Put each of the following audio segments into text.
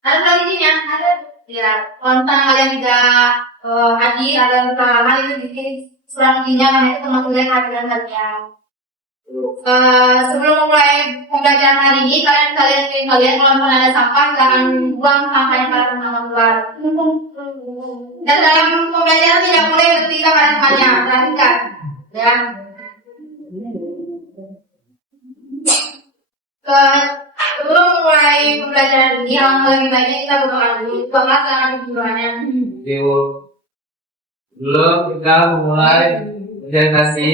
Ada kali ini yang ada ya konten kalian tidak hadir ada hal itu di surat izinnya karena itu termasuk dari hadiran kalian. Sebelum mulai pembelajaran hari ini kalian kalau ada sampah silahkan buang sampahnya pada tempat keluar. Dan dalam pembelajaran tidak boleh bertiga pada tempatnya, perhatikan ya. Sebelum mulai pembelajaran ini, alangkah lebih baiknya kita berdoa dulu. Bapak silakan berdoanya. Sebelum kita memulai presentasi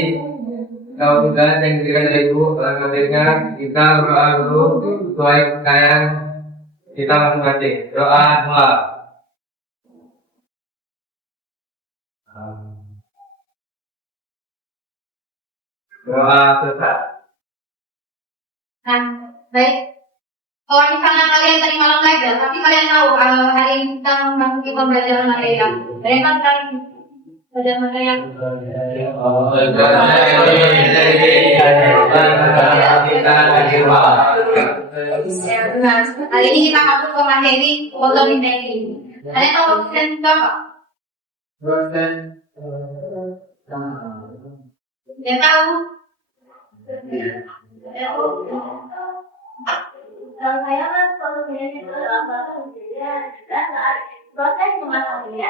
kalau tugas yang diberikan dari Ibu, dengan kita berdoa dulu sesuai percayaan kita masing-masing. Doa mulai. Doa selesai. Nah, baik. Kalau misalnya kalian tadi malam belajar, tapi kalian tahu hari ini kita memasuki pembelajaran materi. Mereka kan belajar materi yang hari ini kita masuk ke materi fotosintesis. Kalian tahu fotosintesis apa? Dia tahu. Saya kan fotosintesis itu adalah proses pemanasan ini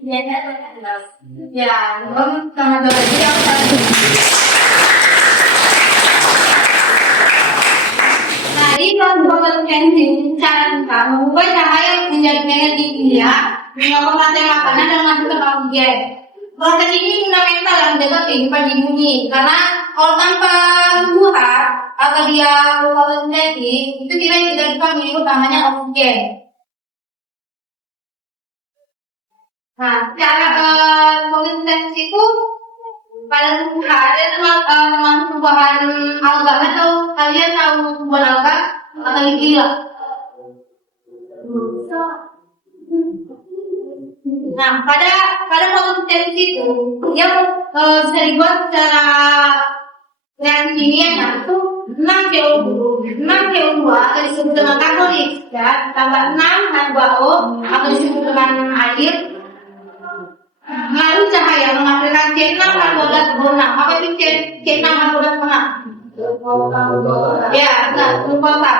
biasanya Ya, teman-teman yang nah, di proses fotosintesis cara kita mengubah cahaya menjadi merah di cahaya mengubah rantai makanan dan masuk ke oksigen. Proses ini fundamental yang menjaga kehidupan di bumi karena kalau tanpa tumbuhan atau dia fotosintesis itu kita tidak bisa menghirup namanya oksigen. Nah, cara fotosintesis itu pada tumbuhan ada termasuk tumbuhan alga. Atau kalian tahu tumbuhan alga atau gila? Nah, pada fotosintesis itu dia bisa dibuat secara reaksi kimianya itu 6 CO2 atau disebut dengan karbonat ya, tambah 6 H2O atau disebut dengan air. Lalu cahaya menghasilkan C6 H12O6. Apa itu C6 H12O6? Ya, glukosa.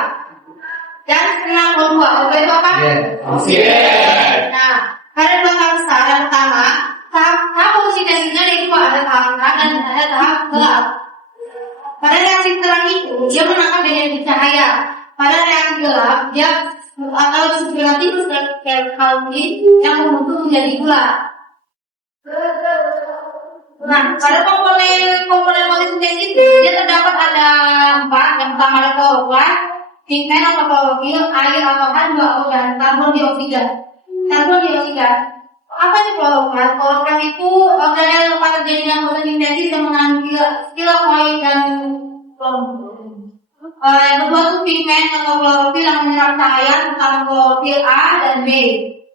Dan 6O2 itu apa? Oksigen. Nah, pada dua tahap besar yang pertama, tahap fotosintesisnya ada dua, ada tahap terang dan ada tahap gelap. Pada reaksi terang itu dia menangkap energi cahaya. Pada reaksi gelap dia atau disebut dengan tikus kalori yang membentuk menjadi gula. Nah, pada komponen fotosintesis dia terdapat ada 4. Yang pertama ada klorofil, pigmen atau klorofil, air atau H2O dan karbon dioksida. Apa itu klorofil? Klorofil itu organel lepas terjadinya fotosintesis yang mengandung kilovolt dan klorofil. Yang kedua itu pigmen atau klorofil yang menyerap cahaya tentang klorofil A dan B.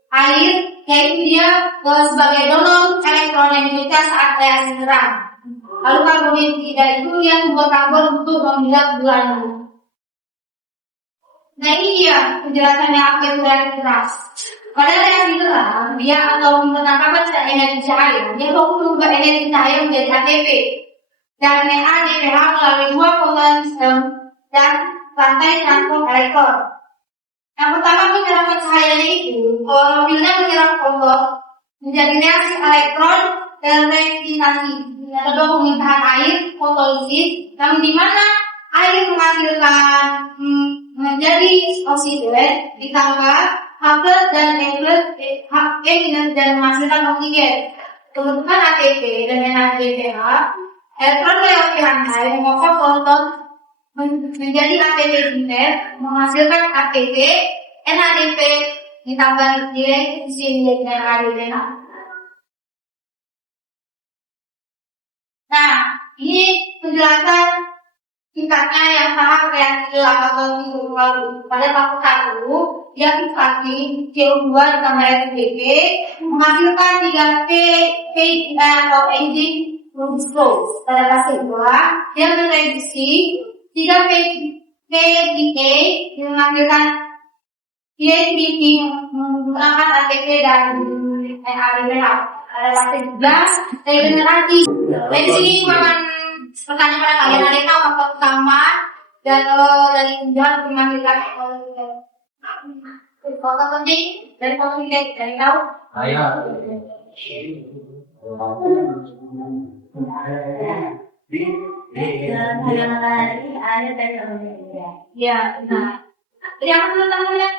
Air yaitu dia sebagai donor elektron yang diberikan saat reaksi terang. Lalu karbon dioksida itu dia membuat karbon untuk membuat gulanya. Nah, ini dia penjelasannya apa itu reaksi terang. Pada reaksi terang, dia atau penangkapan energi cahaya, dia fokus mengubah energi cahaya menjadi ATP dan NADPH melalui dua polon dan rantai transport elektron. Yang pertama penyerapan cahayanya itu, klorofilnya menyerap foton menjadi reaksi elektron dan revitasi. Yang kedua pemindahan air, fotolisis, yang dimana air menghasilkan menjadi oksigen ditambah H+ dan E+ dan menghasilkan oksigen. Pembentukan ATP dan NADPH, elektron lewat rantai mengokok foton menjadi ATP sinter menghasilkan ATP, NADP ditambah direvisi menjadi NADPH. Nah, ini penjelasan singkatnya yang tahap reaksi atau tidur pada tahap 1 dia fixasi CO2 ditambah RTP menghasilkan 3P atau enzim glucose. Pada fase 2 dia mereduksi 3P PDK menghasilkan PSBB menggunakan ATP dan RABH relasi 17 dari generasi. Dari sini pertanyaan pada kalian ada apa pertama dan dari tujuan menghasilkan foto penting dari foto dari tahu. Ayo. Ya, nah. Jadi apa tantangannya?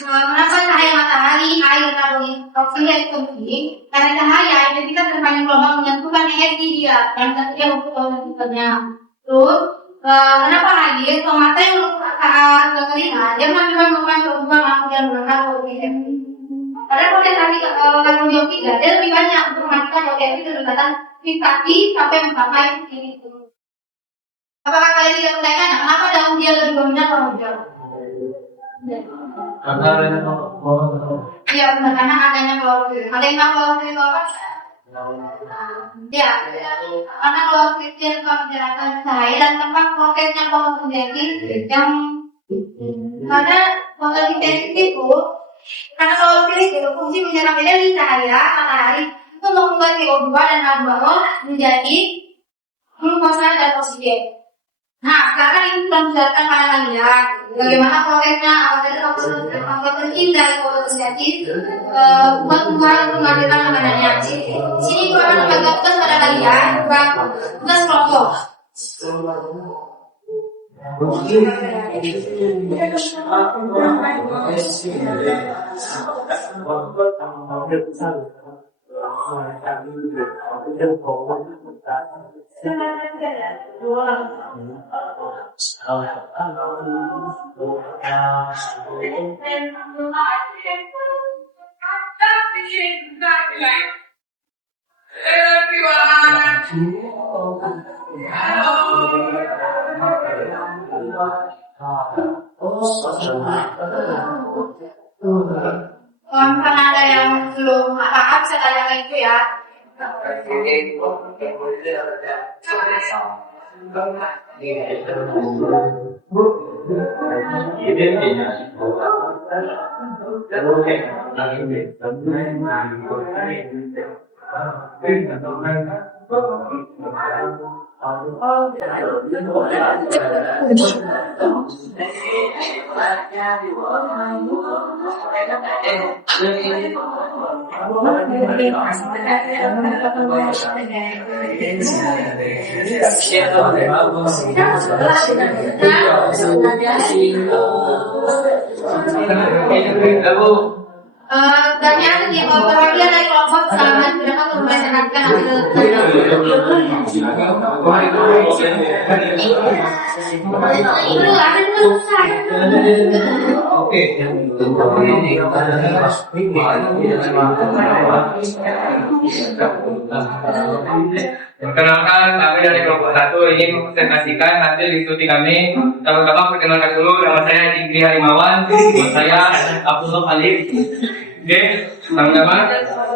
Kenapa cahaya matahari, air, karbon dioksida itu penting? Karena cahaya itu kita terpanjang gelombang menyatukan energi dia dan dia untuk menentukannya. Terus, kenapa air? Mata yang saat kekeringan dia memang berubah kemudian berangkat oksigen. Padahal konsentrasi karbon dioksida dia lebih banyak untuk memastikan oksigen itu terdapat fixasi sampai mencapai ini. Apakah kalian tidak menanyakan kenapa daun dia lebih dominan kalau hujan? Karena adanya Iya, benar karena adanya klorofil. Ada yang tahu klorofil itu apa? Ya, karena klorofil itu menjelaskan cahaya dan tempat prosesnya fotosintesis yang karena fotosintesis itu karena klorofil itu fungsi menyerap energi cahaya matahari itu mengubah CO2 dan H2O menjadi glukosa dan oksigen. Nah, sekarang ini sudah menjelaskan pada kalian bagaimana prosesnya fotosintesis dari fotosintesis buat untuk menghasilkan makanannya. Sini gua akan membagi tugas pada kalian tugas kelompok. Kalau ada yang belum paham saya tanya itu ya. Ternyata di bagian dari kelompok selama berapa memperhatikan Perkenalkan, kami dari kelompok 1 ingin mempresentasikan hasil diskusi kami. Pertama-tama perkenalkan dulu, nama saya Dikri Harimawan, saya Abdullah Khalid. Oke, teman-teman,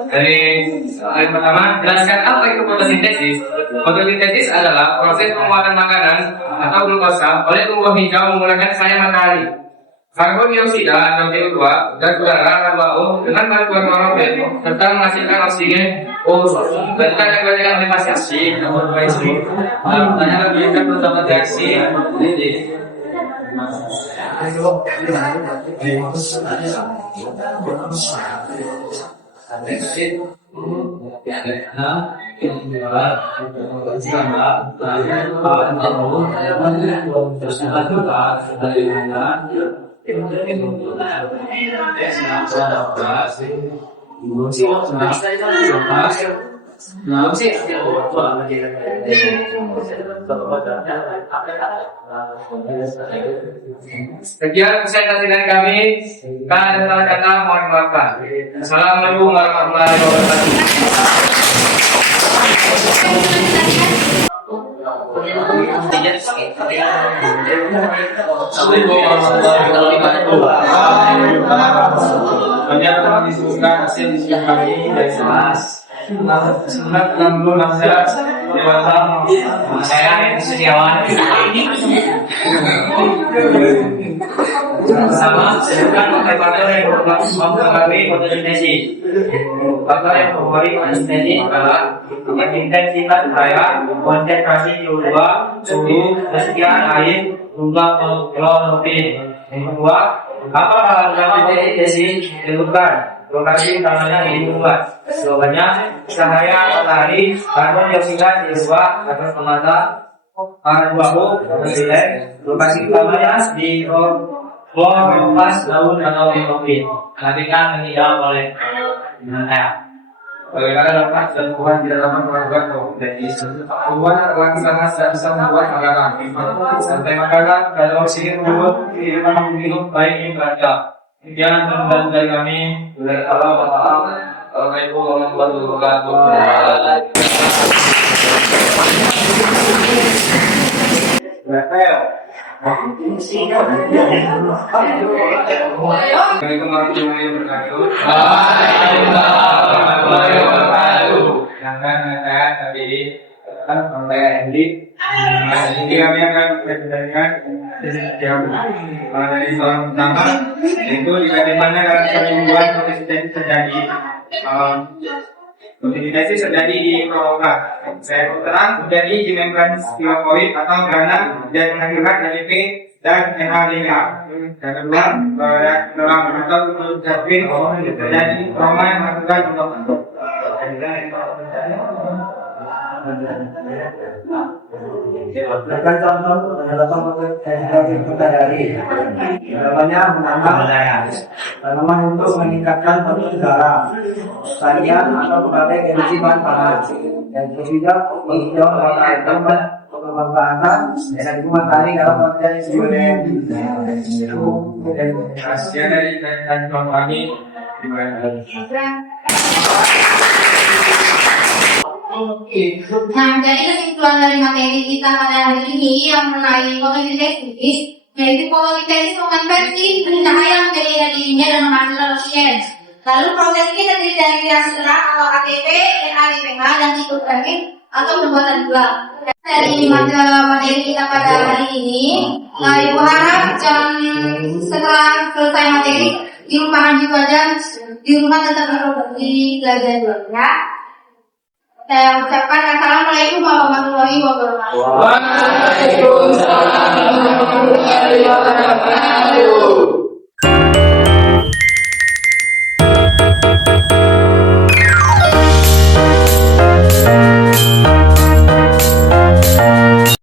dari yang pertama, jelaskan apa itu fotosintesis. Fotosintesis adalah proses pembuatan makanan atau glukosa oleh tumbuh hijau menggunakan cahaya matahari. Karbon dioksida atau CO2 dan udara H2O dengan bantuan klorofil serta menghasilkan oksigen. Berita yang diberikan oleh pasien sih, nomor 2 istri. Pertanyaan lebih kan pertama reaksi. Sekian presentasi dari kami. Kalau ada salah kata mohon dimaafkan. Assalamualaikum warahmatullahi wabarakatuh. Kami akan mendiskusikan hasil diskusi kami dari kelas. dewasa saya yang seniawan sama bukan faktor yang mempengaruhi fotosintesis. Faktor yang mempengaruhi fotosintesis adalah intensitas cahaya, konsentrasi CO2, suhu, kesediaan air, jumlah klorofil. Yang kedua, apa hal utama fotosintesis dilakukan? Lokasi utamanya dibuat. Jawabannya cahaya matahari, karbon dioksida diubah atas mata H2O oksigen. Lokasi utamanya di kloroplas daun atau mikrofil. Nantikan meninggal oleh bagaimana dapat dan Tuhan tidak dapat melakukan jadi Tuhan adalah sangat tidak bisa membuat makanan sampai makanan kalau oksigen membuat kehidupan hidup baik ini berada. Sekian teman dari kami dari Allah Taala. Assalamualaikum warahmatullahi wabarakatuh. Assalamualaikum warahmatullahi wabarakatuh. Jangan saya tadi sampai Andi. Jadi kami akan mendengarkan dari soal pertama itu bagaimana cara membuat fotosintesis terjadi. Fotosintesis terjadi di kloroplas. Saya terang terjadi di membran sphenoid atau grana dan menghasilkan NADP dan NADH. Dan kedua, dalam atau terjadi trauma yang menghasilkan untuk berikan contoh penjelasan kita dari jawabannya menambah tanaman untuk meningkatkan produksi darah, tanian atau berbagai energi bahan pangan, dan ketiga menghijau warna tempat pemanfaatan energi matahari dalam pekerjaan sumber Hasil dari tantangan kami Nah, jadi kesimpulan dari materi kita pada hari ini yang mengenai fotosintesis, yaitu fotosintesis mengonversi cahaya menjadi energinya dan menghasilkan oksigen. Lalu proses ini terdiri dari reaksi serat atau ATP, NADPH, dan sitokinetik atau pembuatan gula. Dari materi kita pada hari ini, Ibu harap setelah selesai materi di rumah juga dan di rumah tetap beroperasi belajar dulu ya. Saya ucapkan Assalamualaikum warahmatullahi wabarakatuh. Waalaikumsalam warahmatullahi wabarakatuh.